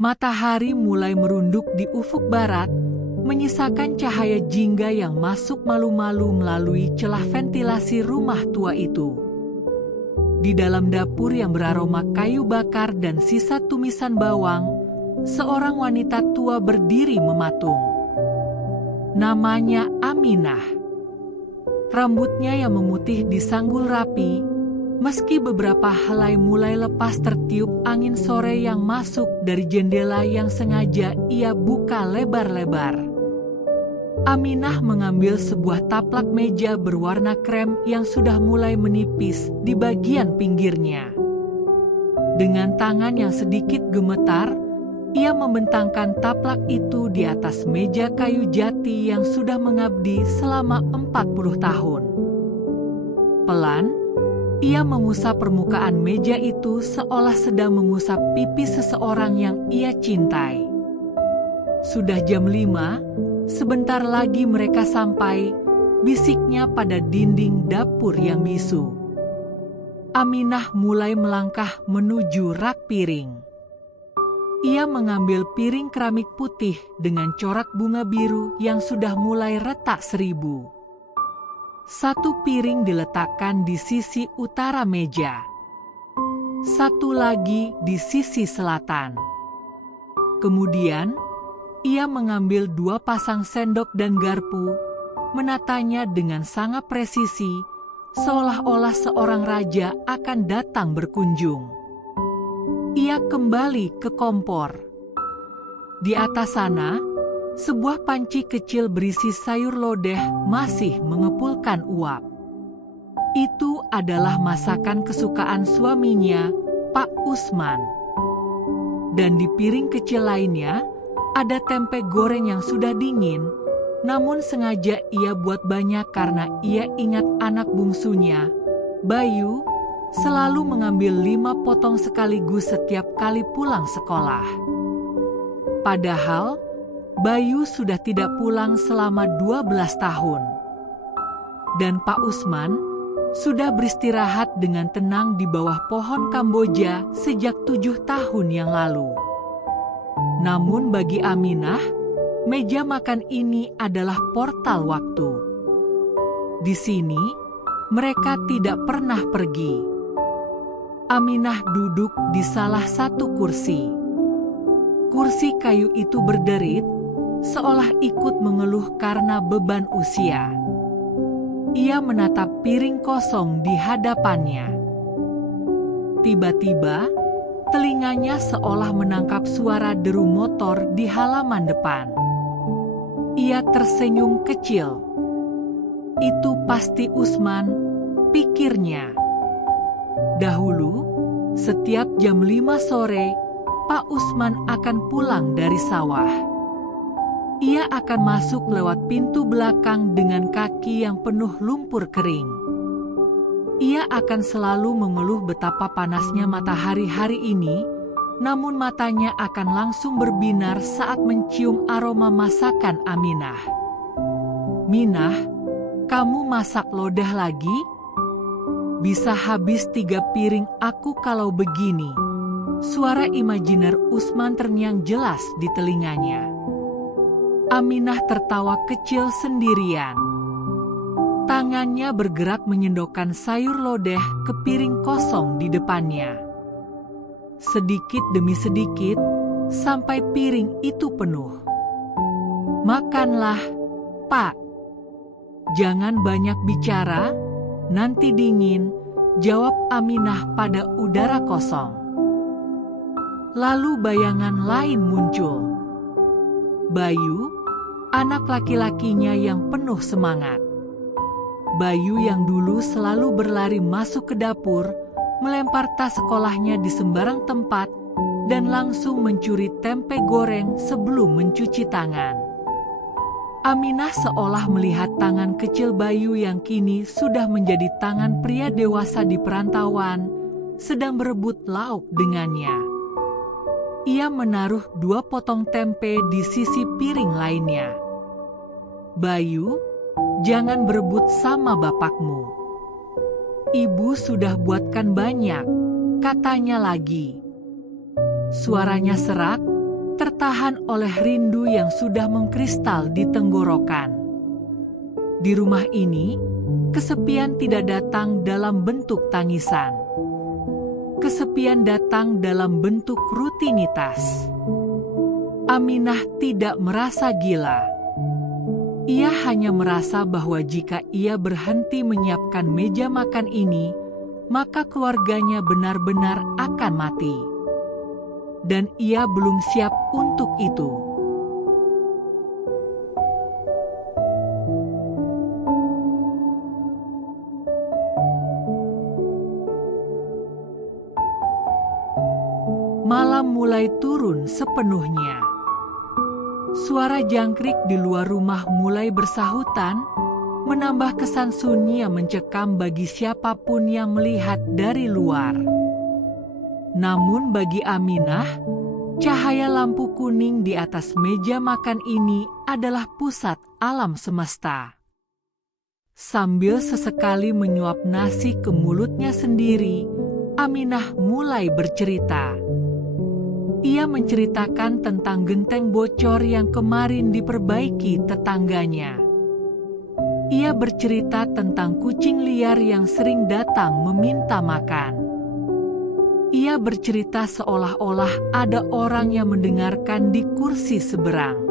Matahari mulai merunduk di ufuk barat, menyisakan cahaya jingga yang masuk malu-malu melalui celah ventilasi rumah tua itu. Di dalam dapur yang beraroma kayu bakar dan sisa tumisan bawang, seorang wanita tua berdiri mematung. Namanya Aminah. Rambutnya yang memutih disanggul rapi, meski beberapa helai mulai lepas tertiup angin sore yang masuk dari jendela yang sengaja ia buka lebar-lebar. Aminah mengambil sebuah taplak meja berwarna krem yang sudah mulai menipis di bagian pinggirnya. Dengan tangan yang sedikit gemetar, ia membentangkan taplak itu di atas meja kayu jati yang sudah mengabdi selama 40 tahun. Pelan, ia mengusap permukaan meja itu seolah sedang mengusap pipi seseorang yang ia cintai. Sudah jam 5, sebentar lagi mereka sampai, bisiknya pada dinding dapur yang bisu. Aminah mulai melangkah menuju rak piring. Ia mengambil piring keramik putih dengan corak bunga biru yang sudah mulai retak seribu. Satu piring diletakkan di sisi utara meja. Satu lagi di sisi selatan. Kemudian, ia mengambil 2 pasang sendok dan garpu, menatanya dengan sangat presisi, seolah-olah seorang raja akan datang berkunjung. Ia kembali ke kompor. Di atas sana, sebuah panci kecil berisi sayur lodeh masih mengepulkan uap. Itu adalah masakan kesukaan suaminya, Pak Usman. Dan di piring kecil lainnya, ada tempe goreng yang sudah dingin, namun sengaja ia buat banyak karena ia ingat anak bungsunya, Bayu, selalu mengambil 5 potong sekaligus setiap kali pulang sekolah. Padahal, Bayu sudah tidak pulang selama 12 tahun. Dan Pak Usman sudah beristirahat dengan tenang di bawah pohon Kamboja sejak 7 tahun yang lalu. Namun bagi Aminah, meja makan ini adalah portal waktu. Di sini, mereka tidak pernah pergi. Aminah duduk di salah satu kursi. Kursi kayu itu berderit, seolah ikut mengeluh karena beban usia. Ia menatap piring kosong di hadapannya. Tiba-tiba, telinganya seolah menangkap suara deru motor di halaman depan. Ia tersenyum kecil. Itu pasti Usman, pikirnya. Dahulu, setiap jam 5 sore, Pak Usman akan pulang dari sawah. Ia akan masuk lewat pintu belakang dengan kaki yang penuh lumpur kering. Ia akan selalu mengeluh betapa panasnya matahari hari ini, namun matanya akan langsung berbinar saat mencium aroma masakan Aminah. "Minah, kamu masak lodeh lagi? Bisa habis 3 piring aku kalau begini." Suara imajiner Usman terngiang jelas di telinganya. Aminah tertawa kecil sendirian. Tangannya bergerak menyendokkan sayur lodeh ke piring kosong di depannya. Sedikit demi sedikit, sampai piring itu penuh. "Makanlah, Pak. Jangan banyak bicara, nanti dingin," jawab Aminah pada udara kosong. Lalu bayangan lain muncul. Bayu, anak laki-lakinya yang penuh semangat. Bayu yang dulu selalu berlari masuk ke dapur, melempar tas sekolahnya di sembarang tempat, dan langsung mencuri tempe goreng sebelum mencuci tangan. Aminah seolah melihat tangan kecil Bayu yang kini sudah menjadi tangan pria dewasa di perantauan, sedang berebut lauk dengannya. Ia menaruh 2 potong tempe di sisi piring lainnya. "Bayu, jangan berebut sama bapakmu." "Ibu sudah buatkan banyak," katanya lagi. Suaranya serak, tertahan oleh rindu yang sudah mengkristal di tenggorokan. Di rumah ini, kesepian tidak datang dalam bentuk tangisan. Kesepian datang dalam bentuk rutinitas. Aminah tidak merasa gila. Ia hanya merasa bahwa jika ia berhenti menyiapkan meja makan ini, maka keluarganya benar-benar akan mati. Dan ia belum siap untuk itu. Malam mulai turun sepenuhnya. Suara jangkrik di luar rumah mulai bersahutan, menambah kesan sunyi yang mencekam bagi siapapun yang melihat dari luar. Namun bagi Aminah, cahaya lampu kuning di atas meja makan ini adalah pusat alam semesta. Sambil sesekali menyuap nasi ke mulutnya sendiri, Aminah mulai bercerita. Ia menceritakan tentang genteng bocor yang kemarin diperbaiki tetangganya. Ia bercerita tentang kucing liar yang sering datang meminta makan. Ia bercerita seolah-olah ada orang yang mendengarkan di kursi seberang.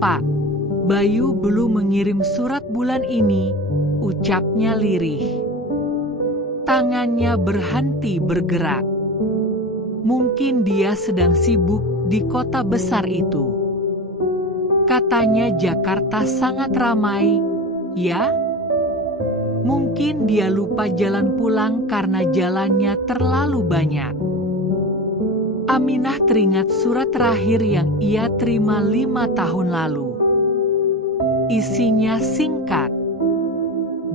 "Pak, Bayu belum mengirim surat bulan ini," ucapnya lirih. Tangannya berhenti bergerak. Mungkin dia sedang sibuk di kota besar itu. Katanya Jakarta sangat ramai, ya? Mungkin dia lupa jalan pulang karena jalannya terlalu banyak. Aminah teringat surat terakhir yang ia terima 5 tahun lalu. Isinya singkat.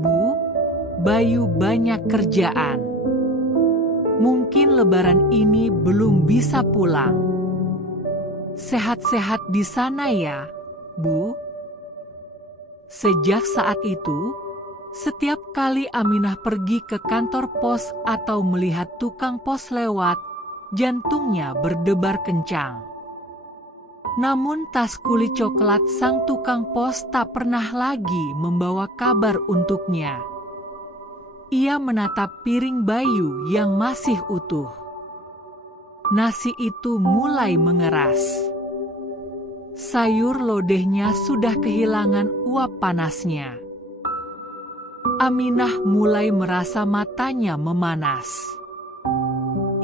"Bu, Bayu banyak kerjaan. Mungkin lebaran ini belum bisa pulang. Sehat-sehat di sana ya, Bu." Sejak saat itu, setiap kali Aminah pergi ke kantor pos atau melihat tukang pos lewat, jantungnya berdebar kencang. Namun tas kulit coklat sang tukang pos tak pernah lagi membawa kabar untuknya. Ia menatap piring Bayu yang masih utuh. Nasi itu mulai mengeras. Sayur lodehnya sudah kehilangan uap panasnya. Aminah mulai merasa matanya memanas.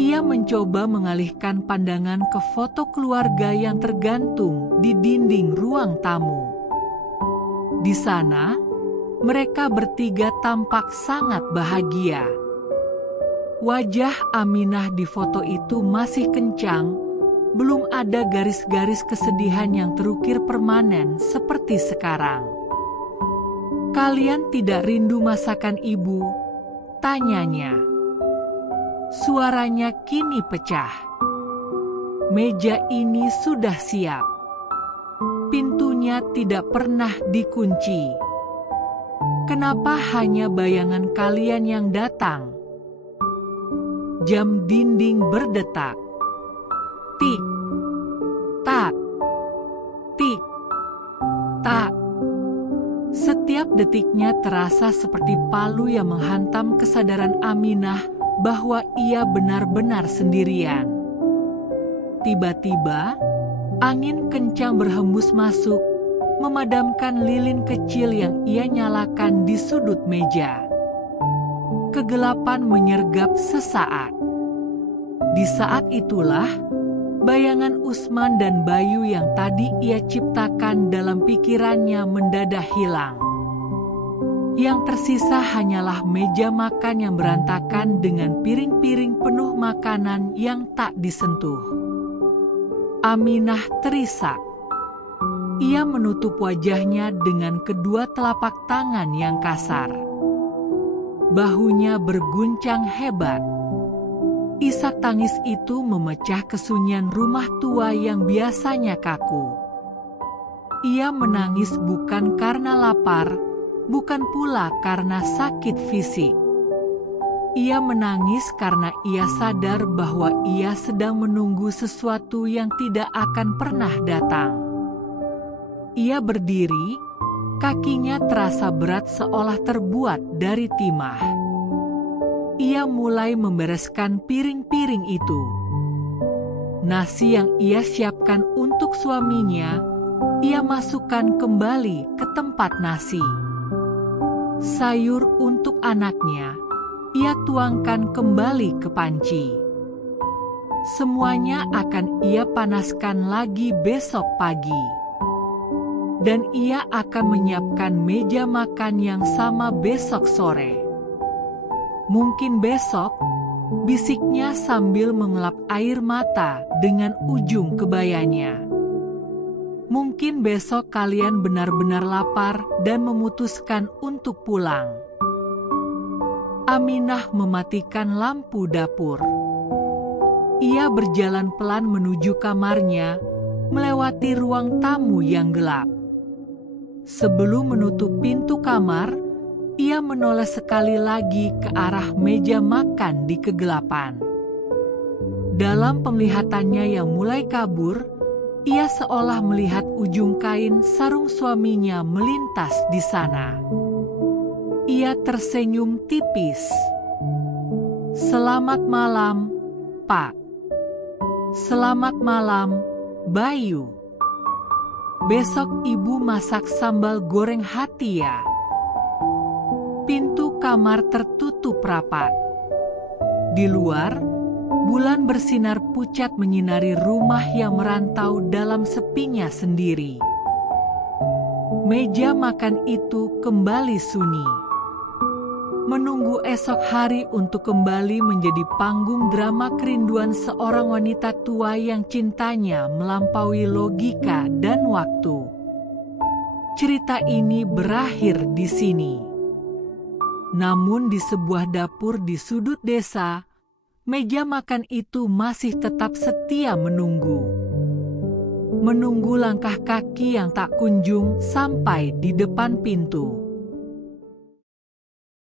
Ia mencoba mengalihkan pandangan ke foto keluarga yang tergantung di dinding ruang tamu. Di sana, mereka bertiga tampak sangat bahagia. Wajah Aminah di foto itu masih kencang, belum ada garis-garis kesedihan yang terukir permanen seperti sekarang. "Kalian tidak rindu masakan ibu?" tanyanya. Suaranya kini pecah. Meja ini sudah siap. Pintunya tidak pernah dikunci. Kenapa hanya bayangan kalian yang datang? Jam dinding berdetak. Tik, tak, tik, tak. Setiap detiknya terasa seperti palu yang menghantam kesadaran Aminah bahwa ia benar-benar sendirian. Tiba-tiba, angin kencang berhembus masuk, memadamkan lilin kecil yang ia nyalakan di sudut meja. Kegelapan menyergap sesaat. Di saat itulah, bayangan Usman dan Bayu yang tadi ia ciptakan dalam pikirannya mendadak hilang. Yang tersisa hanyalah meja makan yang berantakan dengan piring-piring penuh makanan yang tak disentuh. Aminah terisak. Ia menutup wajahnya dengan kedua telapak tangan yang kasar. Bahunya berguncang hebat. Isak tangis itu memecah kesunyian rumah tua yang biasanya kaku. Ia menangis bukan karena lapar, bukan pula karena sakit fisik. Ia menangis karena ia sadar bahwa ia sedang menunggu sesuatu yang tidak akan pernah datang. Ia berdiri, kakinya terasa berat seolah terbuat dari timah. Ia mulai membereskan piring-piring itu. Nasi yang ia siapkan untuk suaminya, ia masukkan kembali ke tempat nasi. Sayur untuk anaknya, ia tuangkan kembali ke panci. Semuanya akan ia panaskan lagi besok pagi. Dan ia akan menyiapkan meja makan yang sama besok sore. Mungkin besok, bisiknya sambil mengelap air mata dengan ujung kebayanya. Mungkin besok kalian benar-benar lapar dan memutuskan untuk pulang. Aminah mematikan lampu dapur. Ia berjalan pelan menuju kamarnya, melewati ruang tamu yang gelap. Sebelum menutup pintu kamar, ia menoleh sekali lagi ke arah meja makan di kegelapan. Dalam penglihatannya yang mulai kabur, ia seolah melihat ujung kain sarung suaminya melintas di sana. Ia tersenyum tipis. "Selamat malam, Pak." "Selamat malam, Bayu. Besok ibu masak sambal goreng hati ya." Pintu kamar tertutup rapat. Di luar, bulan bersinar pucat menyinari rumah yang merantau dalam sepinya sendiri. Meja makan itu kembali sunyi. Menunggu esok hari untuk kembali menjadi panggung drama kerinduan seorang wanita tua yang cintanya melampaui logika dan waktu. Cerita ini berakhir di sini. Namun di sebuah dapur di sudut desa, meja makan itu masih tetap setia menunggu. Menunggu langkah kaki yang tak kunjung sampai di depan pintu.